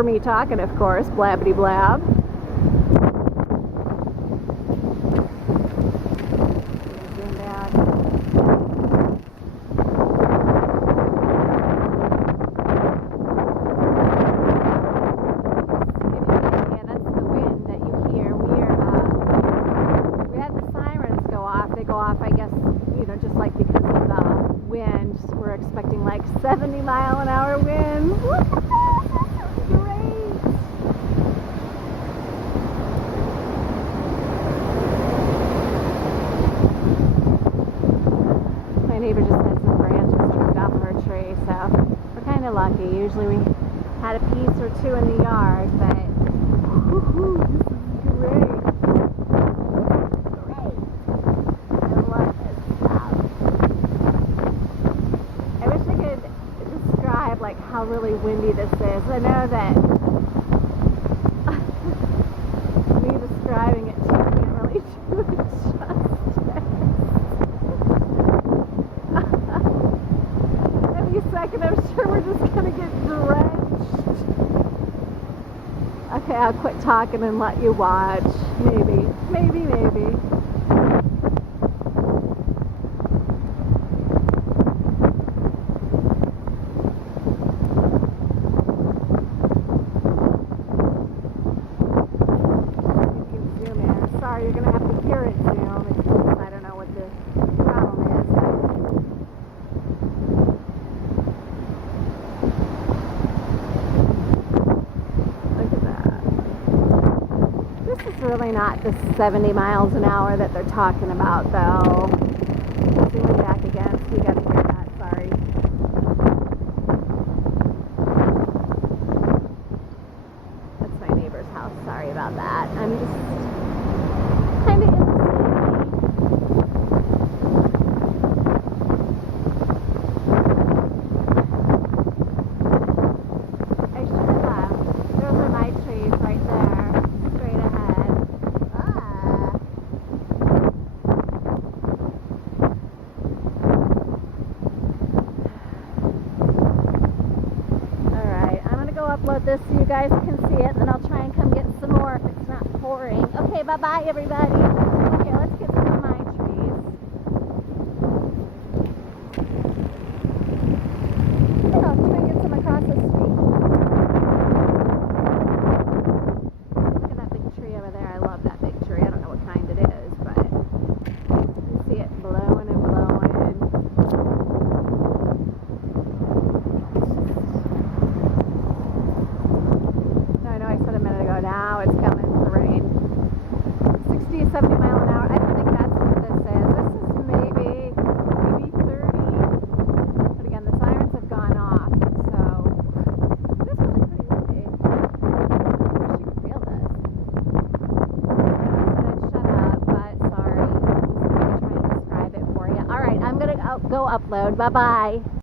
over me talking, of course. Blabbity blab. Zoom back. Yeah, that's the wind that you hear. We had the sirens go off. They go off, I guess, just like because of the wind. We're expecting like 70-mile-an-hour winds. Great. My neighbor just had some branches trimmed off of her tree, so we're kind of lucky. Usually we had a piece or two in the yard, but woohoo, this is great. Like how really windy this is. I know that me describing it to you can't really do it justice. Any second I'm sure we're just gonna get drenched. Okay, I'll quit talking and let you watch. Maybe. Sorry, you're going to have to hear it zoom. I don't know what the problem is. Look at that. This is really not the 70 miles an hour that they're talking about, though. Zooming back again, so you got to hear that. Sorry. That's my neighbor's house. Sorry about that. I'm just kind of in the city. I should have. Those are my trees right there, straight ahead. Alright, I'm going to go upload this so you guys can see it, and then I'll try and come get some more if it's not pouring. Okay, bye-bye, everybody. Okay, let's get some of my trees. I'll try and get some across the street. Look at that big tree over there. I love that big tree. I don't know what kind it is, but you see it blowing and blowing. I know I said a minute ago, now it's coming, the rain. 60 to 70 mile an hour. I don't think that's what this is. This is maybe 30. But again, the sirens have gone off, so this is really pretty windy. I wish you could feel this. I know I said I'd shut up, but sorry. I'm just going to try and describe it for you. Alright, I'm going to go upload. Bye-bye.